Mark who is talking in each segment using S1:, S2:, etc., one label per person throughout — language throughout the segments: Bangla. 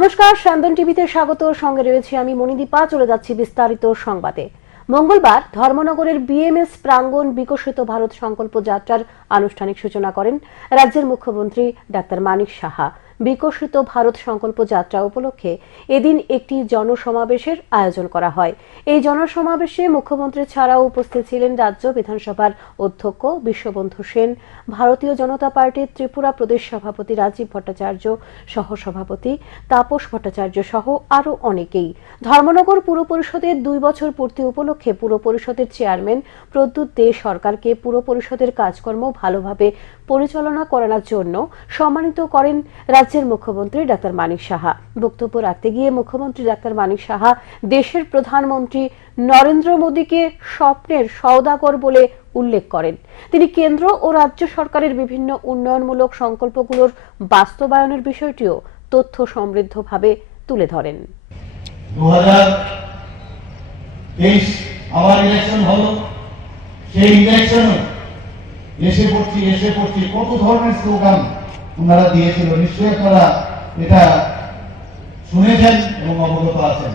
S1: নমস্কার সন্দন টিভিতে স্বাগত। সঙ্গে রয়েছে আমি মণিদীপা, চলে যাচ্ছি বিস্তারিত সংবাদে। মঙ্গলবার ধর্মনগরের বিএমএস প্রাঙ্গণ বিকশিত ভারত সংকল্প যাত্রার আনুষ্ঠানিক সূচনা করেন রাজ্যের মুখ্যমন্ত্রী ডাক্তার মানিক সাহা। বিকশিত ভারত সংকল্প যাত্রা উপলক্ষে এদিন একটি জনসমাবেশের আয়োজন করা হয়। এই জনসমাবেশে মুখ্যমন্ত্রী ছাড়াও উপস্থিত ছিলেন রাজ্য বিধানসভার অধ্যক্ষ বিশ্ববন্ধু সেন, ভারতীয় জনতা পার্টির ত্রিপুরা প্রদেশ সভাপতি রাজীব ভট্টাচার্য, সহসভাপতি তাপস ভট্টাচার্য সহ আরও অনেকেই। ধর্মনগর পুর পরিষদের দুই বছর পূর্তি উপলক্ষে পুর পরিষদের চেয়ারম্যান প্রদ্যুৎ দে সরকারকে পুর পরিষদের কাজকর্ম ভালোভাবে পরিচালনা করার জন্য সম্মানিত করেন রাজ্যের মুখ্যমন্ত্রী ডাক্তার মানিক সাহা। বক্তব্য রাখতে গিয়ে মুখ্যমন্ত্রী ডাক্তার মানিক সাহা দেশের প্রধানমন্ত্রী নরেন্দ্র মোদীকে স্বপ্নের সওদাগর বলে উল্লেখ করেন। তিনি কেন্দ্র ও রাজ্য সরকারের বিভিন্ন উন্নয়নমূলক সংকল্পগুলোর বাস্তবায়নের বিষয়টিও তথ্য সমৃদ্ধভাবে তুলে ধরেন।
S2: ইলেকশন হলো, সেই এসে পড়ছি এসে পড়ছি। কত ধরনের স্লোগান ওনারা দিয়েছিল নিশ্চয়ই আপনারা এটা শুনেছেন এবং অবগত আছেন।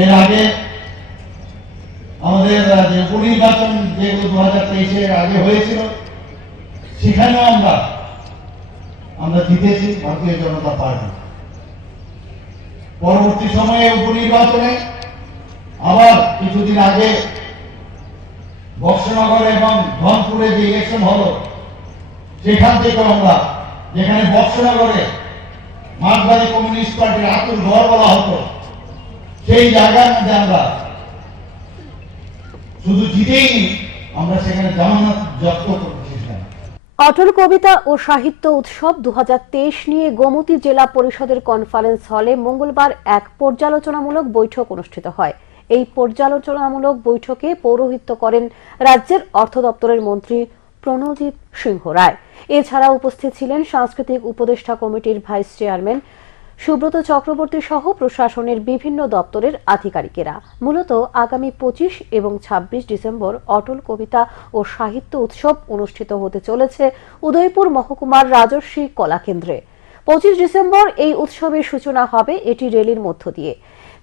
S2: এর আগে আমাদের যে উপনির্বাচন যেগুলো দু হাজার তেইশের আগে হয়েছিল, সেখানেও আমরা আমরা জিতেছি ভারতীয় জনতা পার্টি। পরবর্তী সময়ে উপনির্বাচনে আবার কিছুদিন আগে বক্সনগর এবং ধনপুরে যে ইলেকশন হলো সেখান থেকে আমরা, যেখানে বক্সনগরে মার্কবাদী কমিউনিস্ট পার্টির আতুর ঘর বলা হতো, সেই জায়গার মধ্যে আমরা শুধু জিতেই আমরা সেখানে জামানত জব্দ সেখানে
S1: অটল কবিতা ও সাহিত্য উৎসব দু হাজার তেইশ নিয়ে গোমতী জেলা পরিষদের কনফারেন্স হলে মঙ্গলবার এক পর্যালোচনামূলক বৈঠক অনুষ্ঠিত হয়। এই পর্যালোচনামূলক বৈঠকে পৌরোহিত্য করেন রাজ্যের অর্থ দপ্তরের মন্ত্রী প্রণজিৎ সিংহ রায়। এছাড়া উপস্থিত ছিলেন সাংস্কৃতিক উপদেষ্টা কমিটির ভাইস চেয়ারম্যান সুব্রত চক্রবর্তী সহ প্রশাসনের বিভিন্ন দপ্তরের আধিকারিকেরা। মূলত আগামী পঁচিশ এবং ২৬ ডিসেম্বর অটল কবিতা ও সাহিত্য উৎসব অনুষ্ঠিত হতে চলেছে উদয়পুর মহকুমার রাজস্বী কলাকেন্দ্রে। পঁচিশ ডিসেম্বর এই উৎসবের সূচনা হবে এটি রেলির মধ্য দিয়ে।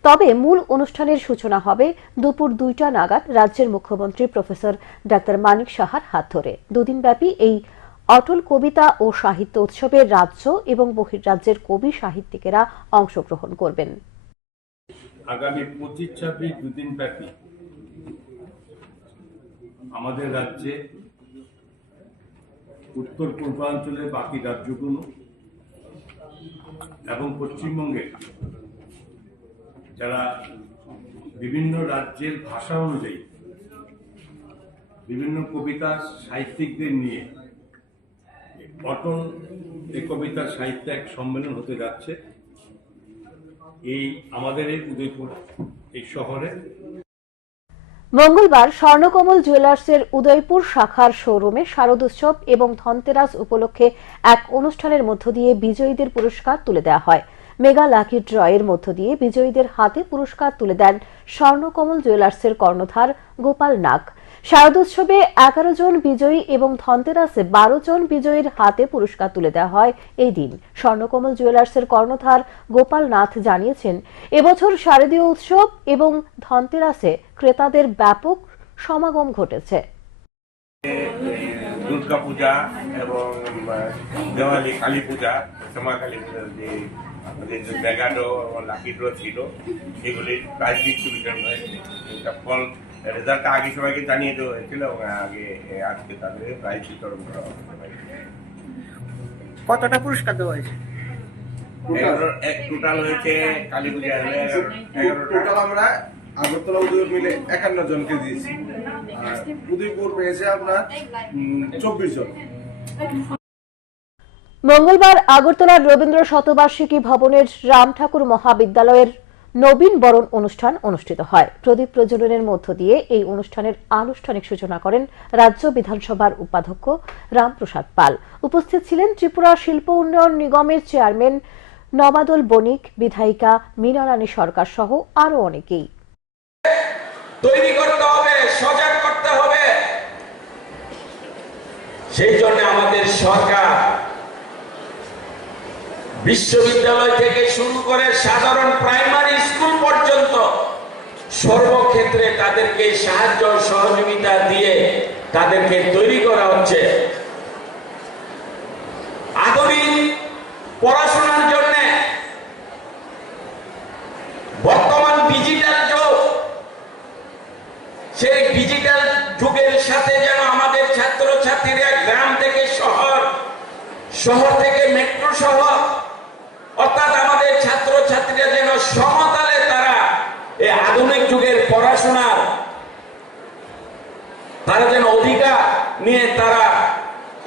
S1: তবে মূল অনুষ্ঠানের সূচনা হবে দুপুর দুইটা নাগাদ রাজ্যের মুখ্যমন্ত্রী প্রফেসর ডাক্তার মানিক সাহার হাত ধরে। দুদিনব্যাপী এই অটল কবিতা ও সাহিত্য উৎসবে রাজ্য এবং বহির্রাজ্যের কবি সাহিত্যিকেরা অংশগ্রহণ করবেন।
S3: আগামী পঁচিশ ছাব্বিশ দুদিন ব্যাপী আমাদের রাজ্যে উত্তর পূর্বাঞ্চলের বাকি রাজ্যগুলো এবং পশ্চিমবঙ্গে যারা বিভিন্ন রাজ্যের ভাষা অনুযায়ী, বিভিন্ন কবিতা সাহিত্যিকদের নিয়ে অটল এই কবিতা সাহিত্য এক সম্মেলন হতে যাচ্ছে এই আমাদের এই উদয়পুর, এই শহরে।
S1: মঙ্গলবার স্বর্ণকমল জুয়েলার্সের উদয়পুর শাখার শোরুমে শারদোৎসব এবং ধনতেরাস উপলক্ষে এক অনুষ্ঠানের মধ্য দিয়ে বিজয়ীদের পুরস্কার তুলে দেওয়া হয়। মেগা লাকি ড্রয়ের মধ্য দিয়ে বিজয়ীদের হাতে পুরস্কার তুলে দেন স্বর্ণকমল জুয়েলার্সের কর্ণধার গোপাল নাগ। শারদোৎসবে এগারো জন বিজয়ী এবং ধনতেরাসে বারো জন বিজয়ীর হাতে পুরস্কার তুলে দেওয়া হয় এই দিন। স্বর্ণকমল জুয়েলার্সের কর্ণধার গোপাল নাথ জানিয়েছেন, এবছর শারদীয় উৎসব এবং ধনতেরাসে ক্রেতাদের ব্যাপক সমাগম ঘটেছে।
S4: দুর্গা পূজা এবং দেওয়ালি, কালী পূজা সময় কালী পূজার যে আমাদের যে লাকি ড্র ছিল সেগুলির প্রাইজ ডিস্ট্রিবিউশন হয়েছে ফল রেজাল্টটা আগে সবাইকে জানিয়ে দেওয়া হয়েছিল এবং আগে আজকে তাদের প্রাইজ বিতরণ করা
S5: কতটা পুরস্কার দেওয়া হয়েছে?
S4: এক টোটাল হয়েছে কালী পূজা
S6: টোটাল আমরা আগরতলা উদয়পুর মিলে একান্ন জনকে দিয়েছি। উদয়পুর পেয়েছে আপনার চব্বিশ জন।
S1: মঙ্গলবার আগরতলার রবীন্দ্র শতবার্ষিকী ভবনের রাম ঠাকুর মহাবিদ্যালয়ের নবীন বরণ অনুষ্ঠান অনুষ্ঠিত হয়। প্রদীপ প্রজ্বলনের মধ্য দিয়ে এই অনুষ্ঠানের আনুষ্ঠানিক সূচনা করেন রাজ্য বিধানসভার উপাধ্যক্ষ রামপ্রসাদ পাল। উপস্থিত ছিলেন ত্রিপুরা শিল্প উন্নয়ন নিগমের চেয়ারম্যান নবাদল বণিক, বিধায়িকা মীনা রানী সরকার সহ আরও অনেকেই।
S7: সেই জন্য আমাদের সরকার বিশ্ববিদ্যালয় থেকে শুরু করে সাধারণ প্রাইমারি স্কুল পর্যন্ত সর্বক্ষেত্রে তাদেরকে সাহায্য সহযোগিতা দিয়ে তাদেরকে তৈরি করা হচ্ছে। আধুনিক পড়াশোনার জন্য বর্তমান ডিজিটাল যুগ, সেই ডিজিটাল যুগের সাথে যেন আমাদের ছাত্রছাত্রীরা গ্রাম থেকে শহর শহর থেকে মেট্রো শহর অর্থাৎ আমাদের ছাত্রছাত্রীরা যেন সমতালে তারা এই আধুনিক যুগের পড়াশোনার তারা যেন অধিকার নিয়ে তারা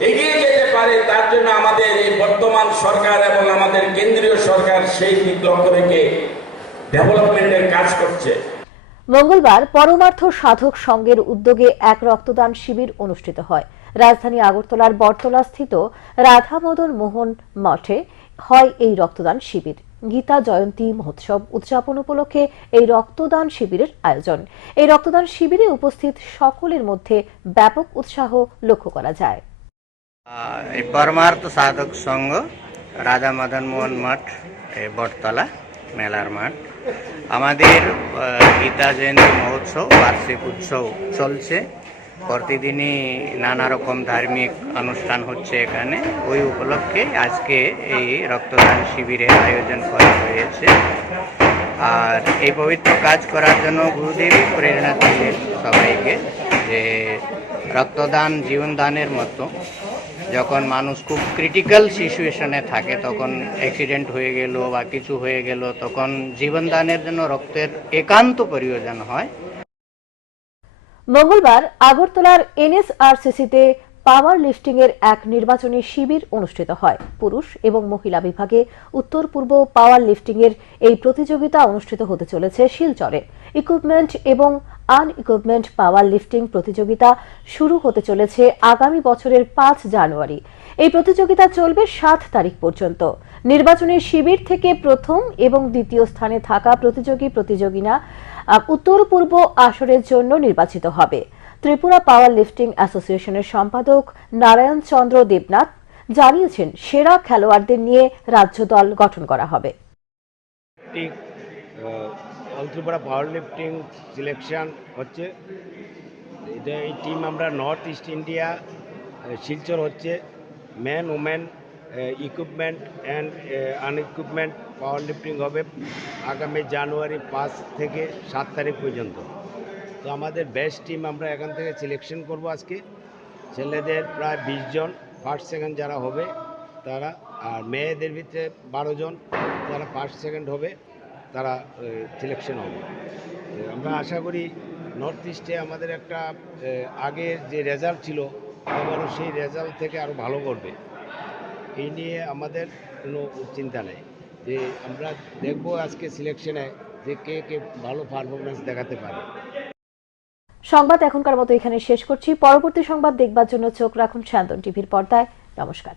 S7: এগিয়ে যেতে পারে, তার জন্য আমাদের এই বর্তমান সরকার এবং আমাদের কেন্দ্রীয় সরকার সেই দিক লক্ষ্য রেখে ডেভেলপমেন্টের কাজ করছে।
S1: মঙ্গলবার পরমার্থ সাধক সংঘের উদ্যোগে এক রক্তদান শিবির অনুষ্ঠিত হয়। রাজধানী আগরতলার বটতলা স্থিত রাধামদন মোহন মঠে হয় এই রক্তদান শিবির। গীতা জয়ন্তী মহোৎসব উদযাপন উপলক্ষে এই রক্তদান শিবিরের আয়োজন। এই রক্তদান শিবিরে উপস্থিত সকলের মধ্যে ব্যাপক উৎসাহ লক্ষ্য করা যায়।
S8: পরমার্থ সাধক সংঘ রাধা মদন মোহন মঠ বটতলা, মেলার মাঠ। আমাদের গীতা জয়ন্তী মহোৎসব, বার্ষিক উৎসব চলছে। প্রতিদিনই নানা রকম ধার্মিক অনুষ্ঠান হচ্ছে এখানে। ওই উপলক্ষে আজকে এই রক্তদান শিবিরের আয়োজন করা হয়েছে। আর এই পবিত্র কাজ করার জন্য গুরুদেবই প্রেরণা দিলেন সবাইকে যে রক্তদান জীবনদানের মতো। যখন মানুষ খুব ক্রিটিক্যাল সিচুয়েশনে থাকে, তখন অ্যাক্সিডেন্ট হয়ে গেল বা কিছু হয়ে গেল, তখন জীবনদানের জন্য রক্তের একান্ত প্রয়োজন হয়।
S1: মঙ্গলবার আগরতলার এনএসআরসিসিতে পাওয়ার লিফটিং এর এক নির্বাচনী শিবির অনুষ্ঠিত হয়। পুরুষ এবং মহিলা বিভাগে উত্তর পূর্ব পাওয়ার লিফটিং এর এই প্রতিযোগিতা অনুষ্ঠিত হতে চলেছে শিলচরে। ইকুইপমেন্ট এবং আন ইকুইপমেন্ট পাওয়ার লিফটিং প্রতিযোগিতা শুরু হতে চলেছে আগামী বছরের পাঁচ জানুয়ারি। এই প্রতিযোগিতা চলবে সাত তারিখ পর্যন্ত। নির্বাচনী শিবির থেকে প্রথম এবং দ্বিতীয় স্থানে থাকা প্রতিযোগী প্রতিযোগিনা উত্তর পূর্ব আসরের জন্য নির্বাচিত হবে। ত্রিপুরা পাওয়ার লিফটিং অ্যাসোসিয়েশনের সম্পাদক নারায়ণ চন্দ্র দেবনাথ জানিয়েছেন, সেরা খেলোয়াড়দের নিয়ে রাজ্য দল গঠন করা হবে।
S9: ত্রিপুরা পাওয়ার লিফটিং সিলেকশন হচ্ছে। এই টিম আমরা নর্থ ইস্ট ইন্ডিয়া শিলচর হচ্ছে। Man women equipment and unequipped power lifting হবে আগামী জানুয়ারি পাঁচ থেকে সাত তারিখ পর্যন্ত। তো আমাদের বেস্ট টিম আমরা এখান থেকে সিলেকশন করব আজকে। ছেলেদের প্রায় বিশ জন ফার্স্ট সেকেন্ড যারা হবে তারা, আর মেয়েদের ভিতরে বারো জন, যারা ফার্স্ট সেকেন্ড হবে তারা সিলেকশন হবে। আমরা আশা করি নর্থ ইস্টে আমাদের একটা আগের যে রেজাল্ট ছিল, এবারও সেই রেজাল্ট থেকে আরও ভালো করবে। এই নিয়ে আমাদের কোনো চিন্তা নেই। যে আমরা দেখব আজকে সিলেকশনে যে কে কে ভালো পারফরমেন্স দেখাতে পারে।
S1: সংবাদ এখনকার মতো এখানে শেষ করছি। পরবর্তী সংবাদ দেখবার জন্য চোখ রাখুন শান্তন টিভির পর্দায়। নমস্কার।